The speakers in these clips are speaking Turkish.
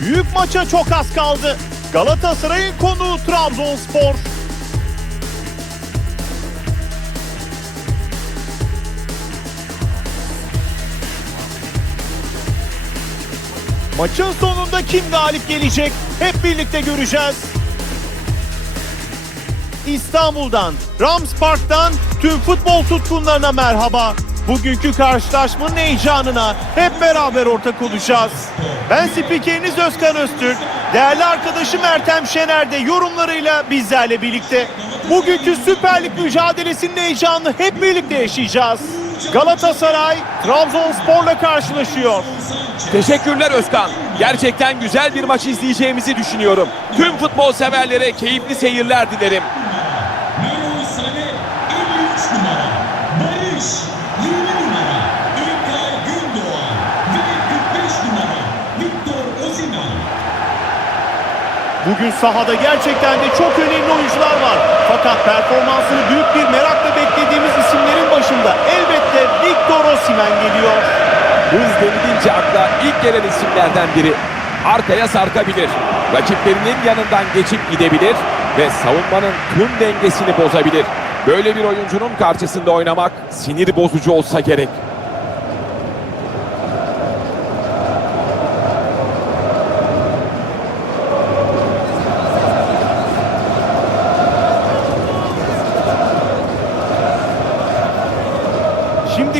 Büyük maça çok az kaldı. Galatasaray'ın konuğu Trabzonspor. Maçın sonunda kim galip gelecek? Hep birlikte göreceğiz. İstanbul'dan, Rams Park'tan tüm futbol tutkunlarına merhaba. Bugünkü karşılaşmanın heyecanına hep beraber ortak olacağız. Ben spikeriniz Özkan Öztürk. Değerli arkadaşım Ertem Şener de yorumlarıyla bizlerle birlikte. Bugünkü Süper Lig mücadelesinin heyecanını hep birlikte yaşayacağız. Galatasaray, Trabzonspor'la karşılaşıyor. Teşekkürler Özkan. Gerçekten güzel bir maç izleyeceğimizi düşünüyorum. Tüm futbol severlere keyifli seyirler dilerim. Leroy Sané 53 numara. Barış 20 numara. İlkay Gündoğan ve 45 numara. Victor Osimhen. Bugün sahada gerçekten de çok önemli oyuncular var. Fakat performansını büyük bir merakla beklediğimiz isimlerin başında elbette Victor Osimhen geliyor. Hız denilince akla ilk gelen isimlerden biri. Arkaya sarkabilir. Rakiplerinin yanından geçip gidebilir ve savunmanın tüm dengesini bozabilir. Böyle bir oyuncunun karşısında oynamak sinir bozucu olsa gerek. Şimdi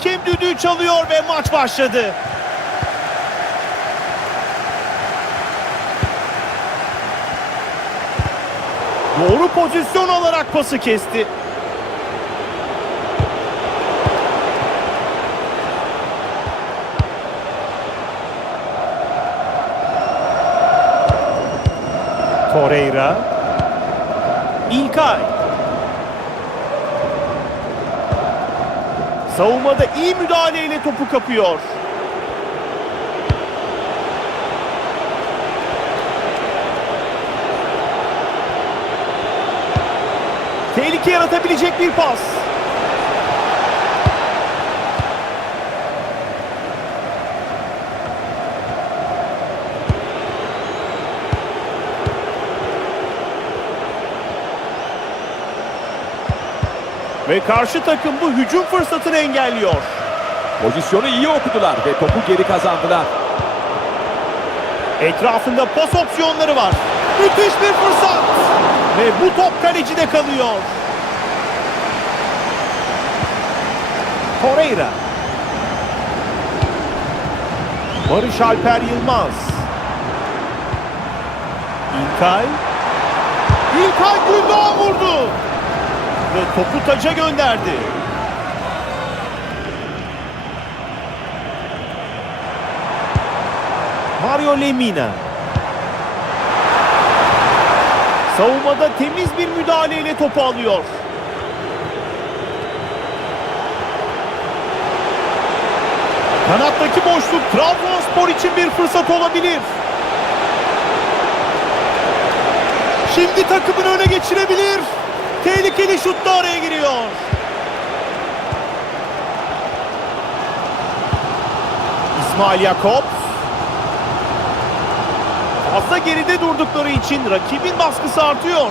Hakem düdüğü çalıyor ve maç başladı. Doğru pozisyon alarak pası kesti. Torreira. İlkay. Savunmada iyi müdahaleyle topu kapıyor. Tehlike yaratabilecek bir pas. Ve karşı takım bu hücum fırsatını engelliyor. Pozisyonu iyi okudular ve topu geri kazandılar. Etrafında pas opsiyonları var. Müthiş bir fırsat. Ve bu top kalecide kalıyor. Torreira. Barış Alper Yılmaz. İlkay. İlkay Gündoğan vurdu. Ve topu taca gönderdi. Mario Lemina. Savunmada temiz bir müdahaleyle topu alıyor. Kanattaki boşluk Trabzonspor için bir fırsat olabilir. Şimdi takımını öne geçirebilir. Tehlikeli şut da araya giriyor. İsmail Yakup. Fazla geride durdukları için rakibin baskısı artıyor.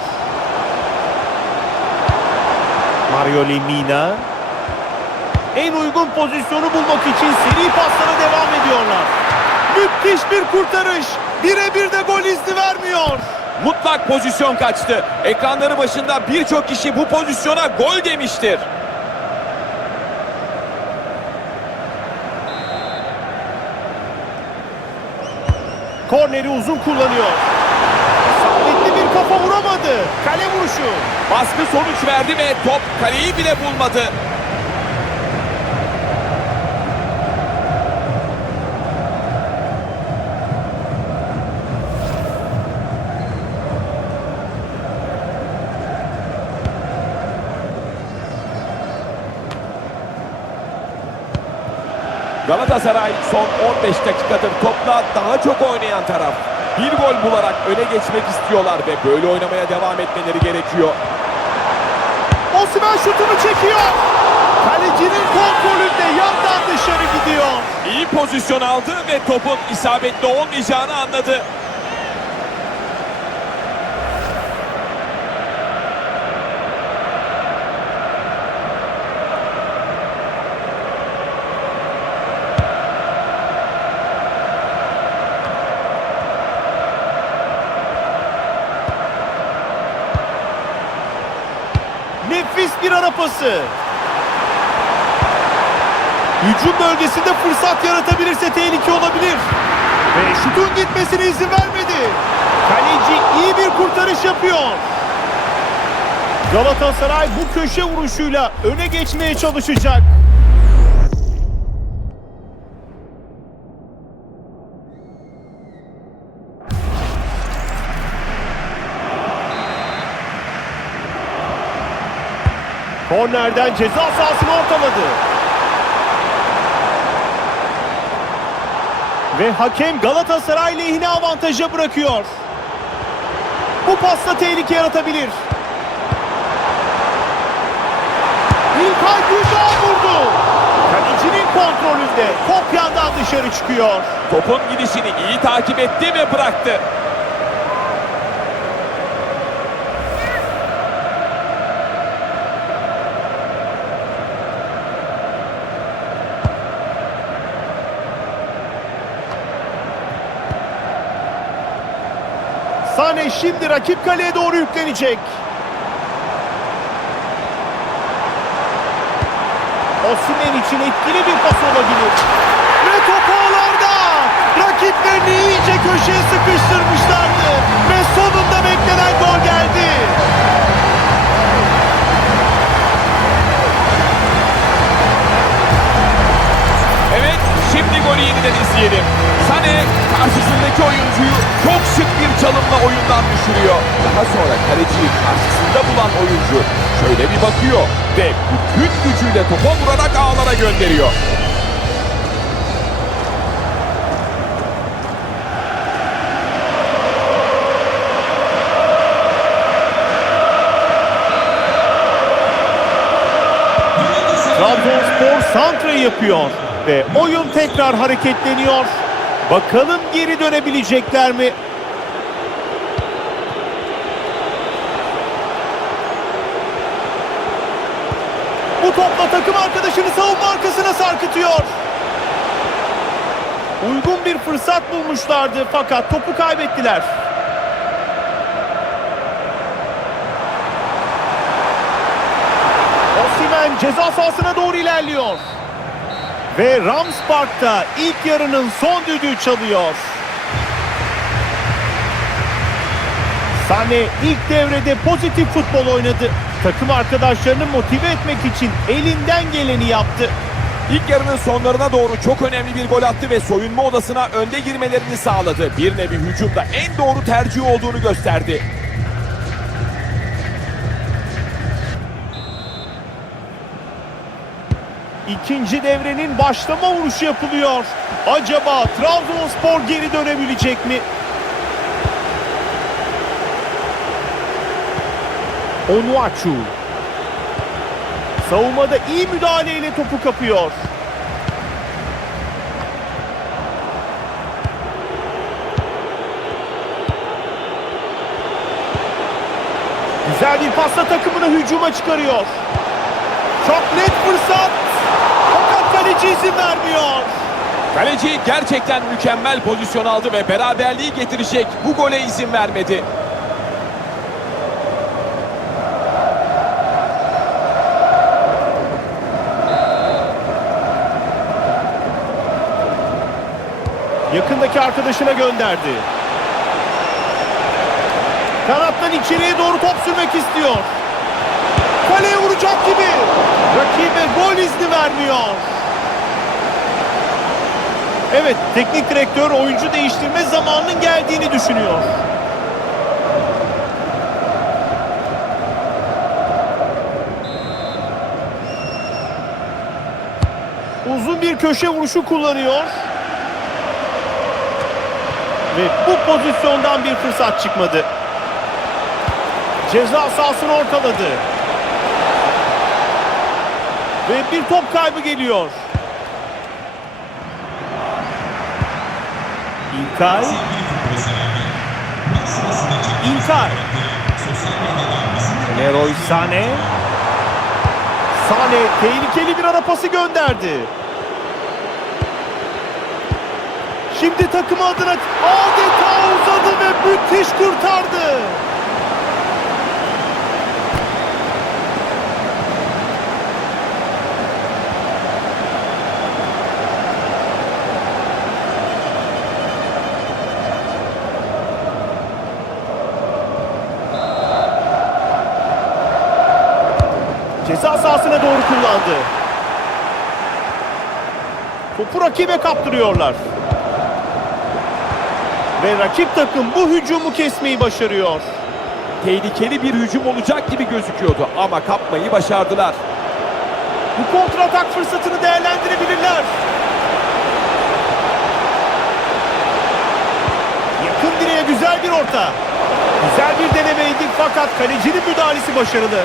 Mario Lemina. En uygun pozisyonu bulmak için seri paslara devam ediyorlar. Müthiş bir kurtarış. Birebir de gol izni vermiyor. Mutlak pozisyon kaçtı. Ekranları başında birçok kişi bu pozisyona gol demiştir. Korneri uzun kullanıyor. Sabitli bir kafa vuramadı. Baskı sonuç verdi ve top kaleyi bile bulmadı. Galatasaray son 15 dakikadır topla daha çok oynayan taraf. Bir gol bularak öne geçmek istiyorlar ve böyle oynamaya devam etmeleri gerekiyor. Osimhen şutunu çekiyor. Kalecinin kontrolünde yandan dışarı gidiyor. İyi pozisyon aldı ve topun isabetli olmayacağını anladı. Nefis bir ara pası. Hücum bölgesinde fırsat yaratabilirse tehlike olabilir. Ve şutun gitmesine izin vermedi. Kaleci iyi bir kurtarış yapıyor. Galatasaray bu köşe vuruşuyla öne geçmeye çalışacak. Kornerden ceza sahasını ortaladı. Ve hakem Galatasaray lehine avantaja bırakıyor. Bu pasta tehlike yaratabilir. İlkay Gündoğan vurdu. Kalecinin kontrolünde top yandan dışarı çıkıyor. Topun gidişini iyi takip etti ve bıraktı. Sane şimdi rakip kaleye doğru yüklenecek. Osimhen için etkili bir pas olabilir. Ve top ağlarda. Rakiplerini iyice köşeye sıkıştırmışlardı. Ve sonunda beklenen kaleciyi karşısında bulan oyuncu şöyle bir bakıyor ve bütün gücüyle topa vurarak ağlara gönderiyor. Trabzonspor santrayı yapıyor. Ve oyun tekrar hareketleniyor. Bakalım geri dönebilecekler mi? Bu topla takım arkadaşını savunma arkasına sarkıtıyor. Uygun bir fırsat bulmuşlardı fakat topu kaybettiler. Osimhen ceza sahasına doğru ilerliyor. Ve Rams Park'ta ilk yarının son düdüğü çalıyor. Sane ilk devrede pozitif futbol oynadı. Takım arkadaşlarını motive etmek için elinden geleni yaptı. İlk yarının sonlarına doğru çok önemli bir gol attı ve soyunma odasına önde girmelerini sağladı. Bir nevi hücumda en doğru tercih olduğunu gösterdi. İkinci devrenin başlama vuruşu yapılıyor. Acaba Trabzonspor geri dönebilecek mi? Onuachu. Savunmada iyi müdahaleyle topu kapıyor. Güzel bir pasla takımını hücuma çıkarıyor. Çok net fırsat. Fakat kaleci izin vermiyor. Kaleci gerçekten mükemmel pozisyon aldı ve beraberliği getirecek bu gole izin vermedi. Yakındaki arkadaşına gönderdi. Kanattan içeriye doğru top sürmek istiyor. kaleye vuracak gibi. Rakibe gol izni vermiyor. Evet, teknik direktör oyuncu değiştirme zamanının geldiğini düşünüyor. Uzun bir köşe vuruşu kullanıyor. Ve bu pozisyondan bir fırsat çıkmadı. Ceza sahasını ortaladı. Ve bir top kaybı geliyor. İlkay. İlkay. Leroy Sané. Sané tehlikeli bir ara pası gönderdi. Şimdi takımı adına adeta uzadı ve müthiş kurtardı. Ceza sahasına doğru kullandı. Topu rakibe kaptırıyorlar. Ve rakip takım bu hücumu kesmeyi başarıyor. Tehlikeli bir hücum olacak gibi gözüküyordu ama kapmayı başardılar. Bu kontratak fırsatını değerlendirebilirler. Yakın direğe güzel bir orta. Güzel bir denemeydi fakat kalecinin müdahalesi başarılı.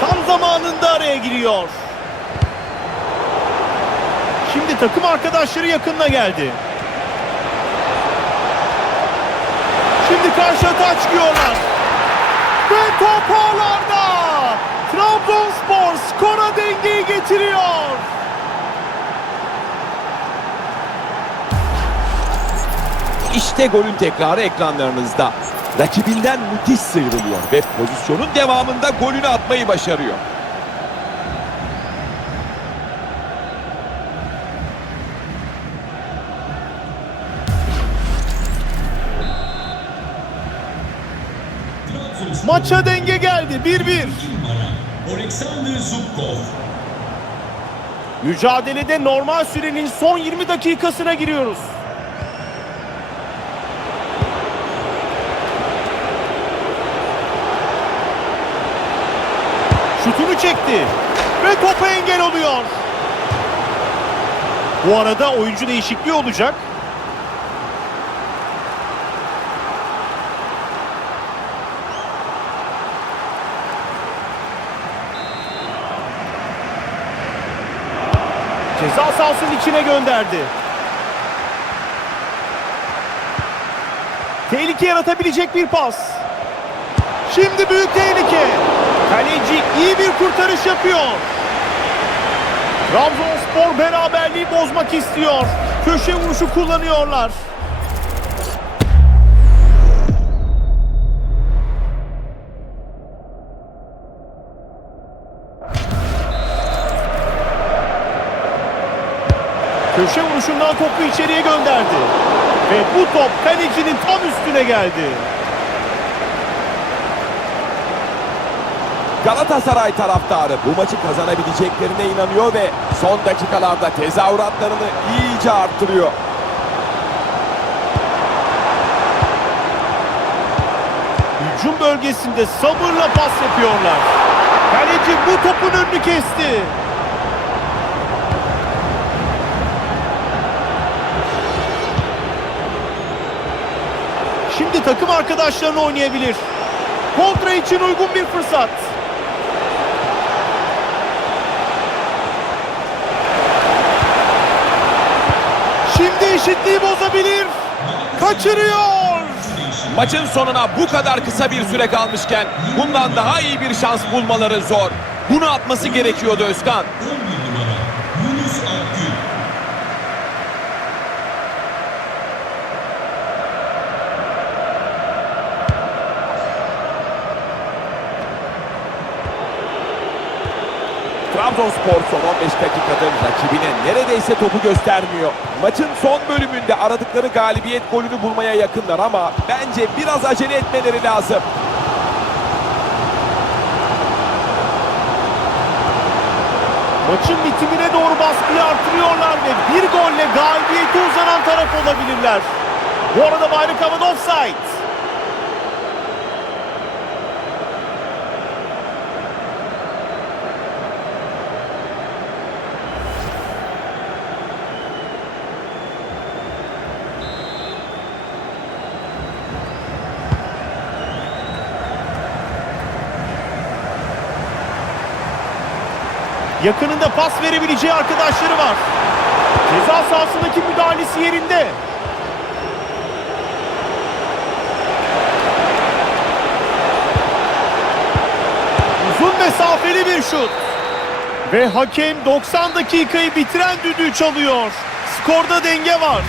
Tam zamanında araya giriyor. Takım arkadaşları yakınına geldi. Şimdi karşı atağa çıkıyorlar. Ve top ağlarda. Trabzonspor skora dengeyi getiriyor. İşte golün tekrarı ekranlarınızda. Rakibinden müthiş sıyrılıyor ve pozisyonun devamında golünü atmayı başarıyor. Maça denge geldi 1-1. numara Oleksandr Zubkov. Mücadelede normal sürenin son 20 dakikasına giriyoruz. Şutunu çekti ve topa engel oluyor. Bu arada oyuncu değişikliği olacak. Ceza sahasının içine gönderdi. Tehlike yaratabilecek bir pas. Şimdi büyük tehlike. Kaleci iyi bir kurtarış yapıyor. Trabzonspor beraberliği bozmak istiyor. Köşe vuruşu kullanıyorlar. Köşe vuruşundan topu içeriye gönderdi. Ve bu top kalecinin tam üstüne geldi. Galatasaray taraftarı bu maçı kazanabileceklerine inanıyor ve son dakikalarda tezahüratlarını iyice arttırıyor. Hücum bölgesinde sabırla pas yapıyorlar. Kaleci bu topun önünü kesti. Takım arkadaşlarını oynayabilir. Kontra için uygun bir fırsat. Şimdi eşitliği bozabilir. Kaçırıyor. Maçın sonuna bu kadar kısa bir süre kalmışken bundan daha iyi bir şans bulmaları zor. Bunu atması gerekiyordu Özkan. Trabzonspor son 15 dakikadır rakibine neredeyse topu göstermiyor. Maçın son bölümünde aradıkları galibiyet golünü bulmaya yakınlar ama bence biraz acele etmeleri lazım. Maçın bitimine doğru baskıyı artırıyorlar ve bir golle galibiyete uzanan taraf olabilirler. Bu arada bayrak havada offside. Yakınında pas verebileceği arkadaşları var. Ceza sahasındaki müdahalesi yerinde. Uzun mesafeli bir şut. Ve hakem 90 dakikayı bitiren düdüğü çalıyor. Skorda denge var.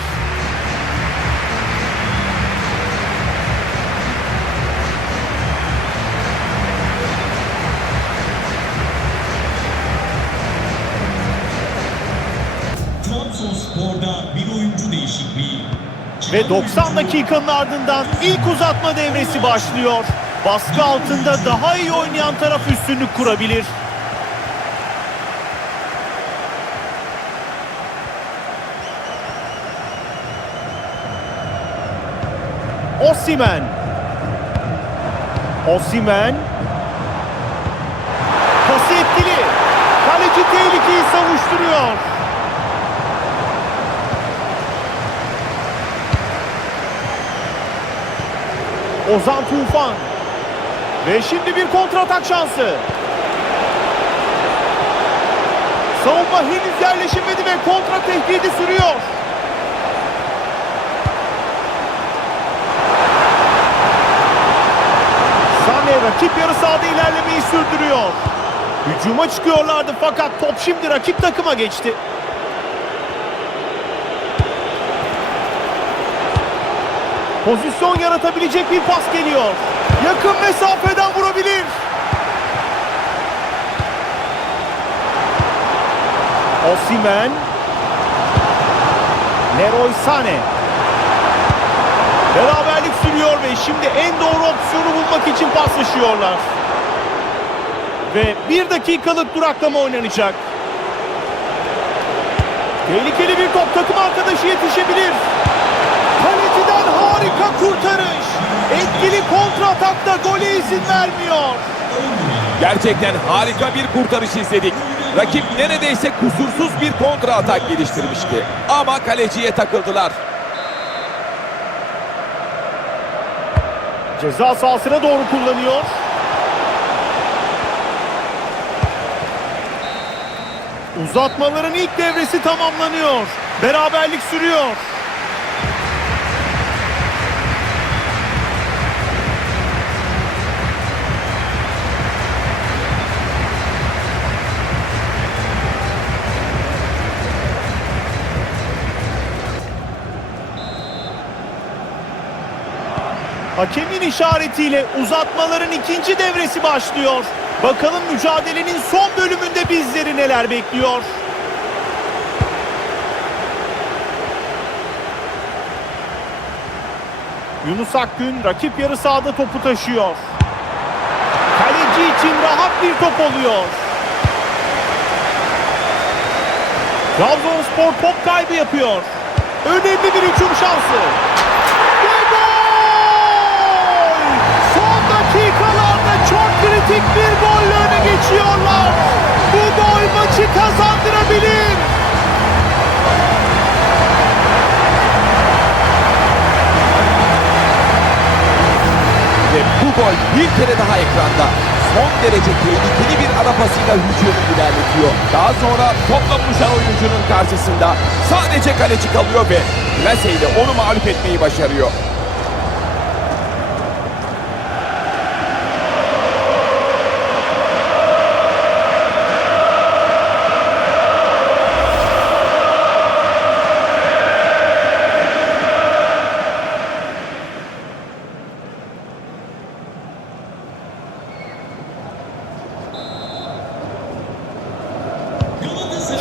Ve 90 dakikanın ardından ilk uzatma devresi başlıyor. Baskı altında daha iyi oynayan taraf üstünlük kurabilir. Osimen. Osimen. Pası etkili. Kaleci tehlikeyi savuşturuyor. Ozan Tufan. Ve şimdi bir kontratak şansı. Savunma henüz yerleşemedi ve kontra tehdidi sürüyor. Sane rakip yarı sahada ilerlemeyi sürdürüyor. Hücuma çıkıyorlardı fakat top şimdi rakip takıma geçti. Pozisyon yaratabilecek bir pas geliyor. Yakın mesafeden vurabilir. Osimen. Leroy Sane. Beraberlik sürüyor ve şimdi en doğru opsiyonu bulmak için paslaşıyorlar. Ve bir dakikalık duraklama oynanacak. Tehlikeli bir top takım arkadaşı yetişebilir. Harika kurtarış. Etkili kontra atakta gole izin vermiyor. Gerçekten harika bir kurtarış izledik. Rakip neredeyse kusursuz bir kontra atak geliştirmişti. Ama kaleciye takıldılar. Ceza sahasına doğru kullanıyor. Uzatmaların ilk devresi tamamlanıyor. Beraberlik sürüyor. Hakemin işaretiyle uzatmaların ikinci devresi başlıyor. Bakalım mücadelenin son bölümünde bizleri neler bekliyor. Yunus Akgün rakip yarı sahada topu taşıyor. Kaleci için rahat bir top oluyor. Trabzonspor top kaybı yapıyor. Önemli bir hücum şansı. Gol bir kere daha ekranda. Son derece tehlikeli bir ara pasıyla hücumu ilerletiyor. Daha sonra topla buluşan oyuncunun karşısında sadece kaleci kalıyor ve Plase ile onu mağlup etmeyi başarıyor.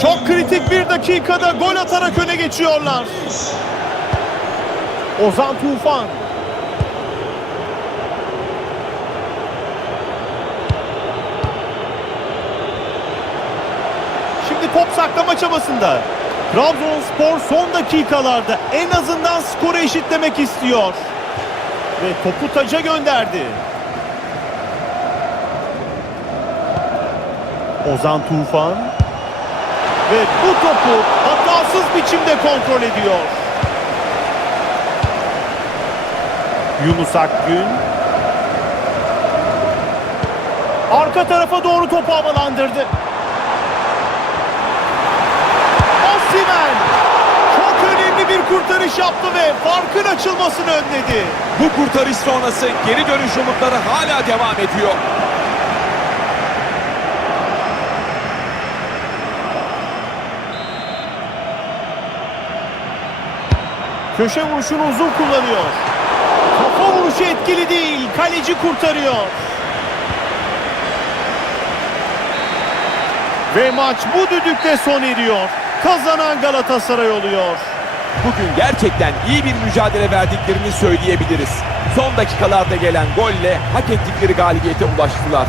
Çok kritik bir dakikada gol atarak öne geçiyorlar. Ozan Tufan. Şimdi top saklama çabasında. Trabzonspor son dakikalarda en azından skoru eşitlemek istiyor. Ve topu taca gönderdi. Ozan Tufan ve bu topu hatasız biçimde kontrol ediyor. Yunus Akgün. Arka tarafa doğru topu havalandırdı. Osimhen çok önemli bir kurtarış yaptı ve farkın açılmasını önledi. Bu kurtarış sonrası geri dönüş umutları hala devam ediyor. Köşe vuruşunu uzun kullanıyor. Kafa vuruşu etkili değil. Kaleci kurtarıyor. Ve maç bu düdükle son eriyor. Kazanan Galatasaray oluyor. Bugün gerçekten iyi bir mücadele verdiklerini söyleyebiliriz. Son dakikalarda gelen golle hak ettikleri galibiyete ulaştılar.